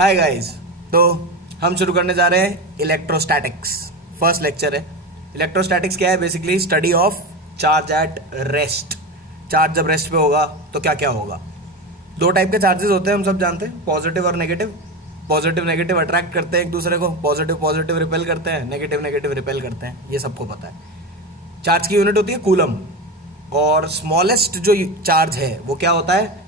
Hi guys. तो हम शुरू करने जा रहे हैं इलेक्ट्रोस्टैटिक्स। फर्स्ट लेक्चर है। इलेक्ट्रोस्टैटिक्स क्या है? Basically study of charge at rest. Charge जब रेस्ट पे होगा तो क्या क्या होगा। दो टाइप के चार्जेस होते हैं, हम सब जानते हैं, पॉजिटिव और नेगेटिव। पॉजिटिव नेगेटिव अट्रैक्ट करते हैं एक दूसरे को, पॉजिटिव पॉजिटिव रिपेल करते हैं, नेगेटिव नेगेटिव रिपेल करते हैं, ये सबको पता है। चार्ज की यूनिट होती है कूलम, और स्मॉलेस्ट जो चार्ज है वो क्या होता है?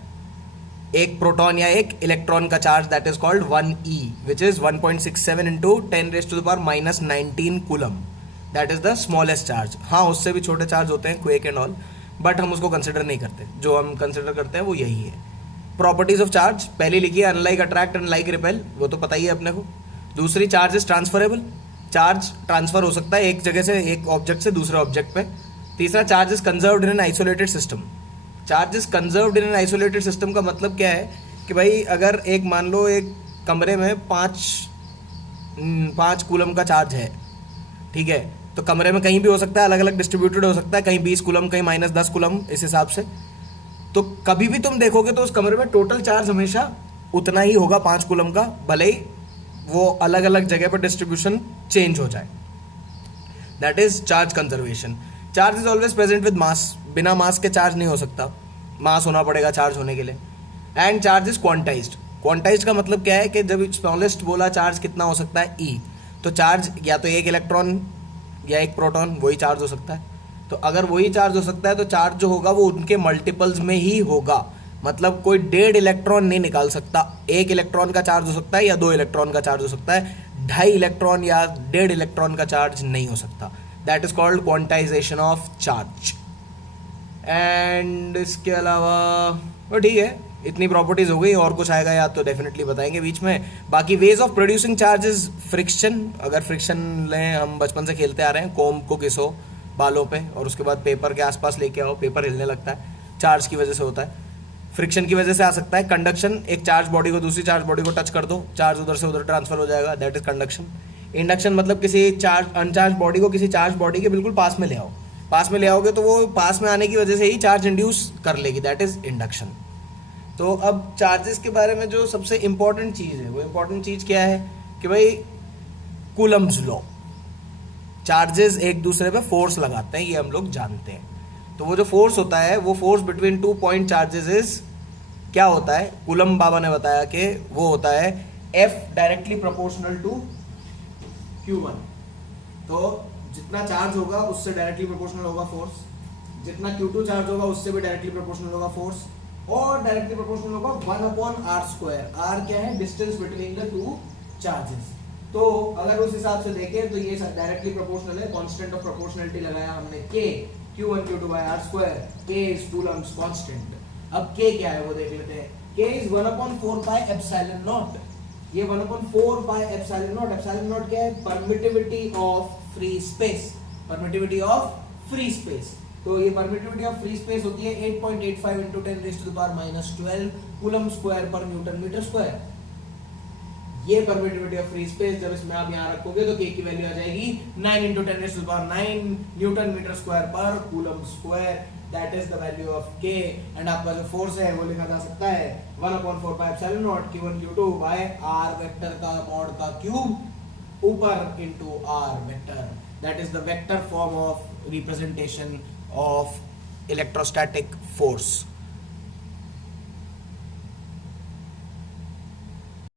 एक प्रोटॉन या एक इलेक्ट्रॉन का charge, that is called 1e, which is 1.67 into 10⁻⁻19 coulomb. That is the smallest charge. हाँ, उससे भी छोटे चार्ज होते हैं, क्वेक एंड ऑल, बट हम उसको कंसिडर नहीं करते। जो हम कंसिडर करते हैं वो यही है। प्रॉपर्टीज ऑफ चार्ज पहली लिखी है, अनलाइक अट्रैक्ट अनलाइक रिपेल, वो तो पता ही है अपने को। दूसरी, charge is transferable, charge transfer हो सकता है एक जगह से, एक ऑब्जेक्ट से दूसरे ऑब्जेक्ट पे। तीसरा, charge is conserved in an isolated system. Charge is conserved in an isolated system का मतलब क्या है कि भाई अगर एक मान लो एक कमरे में पाँच कूलम का चार्ज है, ठीक है, तो कमरे में कहीं भी हो सकता है, अलग अलग डिस्ट्रीब्यूटेड हो सकता है, कहीं 20 कूलम, कहीं -10 कूलम, इस हिसाब से। तो कभी भी तुम देखोगे तो उस कमरे में टोटल चार्ज हमेशा उतना ही होगा, 5 कूलम का, भले ही वो अलग अलग जगह पर डिस्ट्रीब्यूशन चेंज हो जाए। That is charge conservation. Charge is always present with mass. बिना मास के चार्ज नहीं हो सकता, मास होना पड़ेगा चार्ज होने के लिए। And charge is quantized. Quantized का मतलब क्या है कि जब स्मॉलेस्ट बोला चार्ज कितना हो सकता है, ई, तो चार्ज या तो एक इलेक्ट्रॉन या एक प्रोटॉन, वही चार्ज हो सकता है। तो अगर वही चार्ज हो सकता है तो चार्ज जो होगा वो उनके मल्टीपल्स में ही होगा। मतलब कोई 1.5 इलेक्ट्रॉन नहीं निकाल सकता। 1 इलेक्ट्रॉन का चार्ज हो सकता है या 2 इलेक्ट्रॉन का चार्ज हो सकता है, 2.5 इलेक्ट्रॉन या 1.5 इलेक्ट्रॉन का चार्ज नहीं हो सकता। That is called quantization of charge. And इसके अलावा वो ठीक है, इतनी प्रॉपर्टीज हो गई। और कुछ आएगा याद तो डेफिनेटली बताएंगे बीच में। बाकी ways of producing charge is friction. अगर फ्रिक्शन लें, हम बचपन से खेलते आ रहे हैं, कोम को घिसो बालों पे और उसके बाद पेपर के आसपास लेके आओ, पेपर हिलने लगता है, चार्ज की वजह से होता है। फ्रिक्शन की वजह से आ सकता है कंडक्शन। एक चार्ज बॉडी को दूसरी चार्ज बॉडी को टच कर दो, चार्ज उधर से उधर ट्रांसफर हो जाएगा, दैट इज कंडक्शन। इंडक्शन मतलब किसी चार्ज अनचार्ज बॉडी को किसी चार्ज बॉडी के बिल्कुल पास में ले आओ। पास में ले आओगे तो वो पास में आने की वजह से ही चार्ज इंड्यूस कर लेगी, दैट इज इंडक्शन। तो अब चार्जेस के बारे में जो सबसे इंपॉर्टेंट चीज़ है, वो इंपॉर्टेंट चीज़ क्या है कि भाई कूलम्स लॉ। चार्जेस एक दूसरे पे फोर्स लगाते हैं, ये हम लोग जानते हैं। तो वो जो फोर्स होता है, वो force between 2 point charges is क्या होता है? कूलम बाबा ने बताया कि वो होता है F directly proportional to Q1। तो जितना चार्ज होगा उससे डायरेक्टली प्रोपोर्शनल होगा फोर्स, जितना Q2 चार्ज होगा उससे भी डायरेक्टली प्रोपोर्शनल होगा फोर्स, और डायरेक्टली प्रोपोर्शनल होगा 1/r²। r क्या है? Distance between the two charges. तो अगर उस हिसाब से देखें तो ये डायरेक्टली प्रोपोर्शनल है। कांस्टेंट ऑफ प्रोपोर्शनलिटी लगाया हमने K, Q1 Q2/r², K is Coulomb's constant. अब K क्या है वो देख लेते हैं। K is 1/4πε0। ये 1/4πε0। ε0 क्या है? Permittivity of free space. Permittivity of free space. तो ये परमिटिविटी ऑफ फ्री स्पेस होती है 8.85 इंटू 10⁻⁻12 कूलम स्क्वायर पर न्यूटन मीटर स्क्वायर। ये परमिटिविटी ऑफ फ्री स्पेस जब इसमें आप यहाँ रखोगे तो K की वैल्यू आ जाएगी 9 इंटू 10⁻9 न्यूटन मीटर स्क्वायर पर coulomb square. That is the value of K। And आपका जो फोर्स है वो लिखा जा सकता है 1/4πε0 Q1 Q2 by r vector का मॉड का क्यूब ऊपर into r vector. That is the vector form of representation of electrostatic force।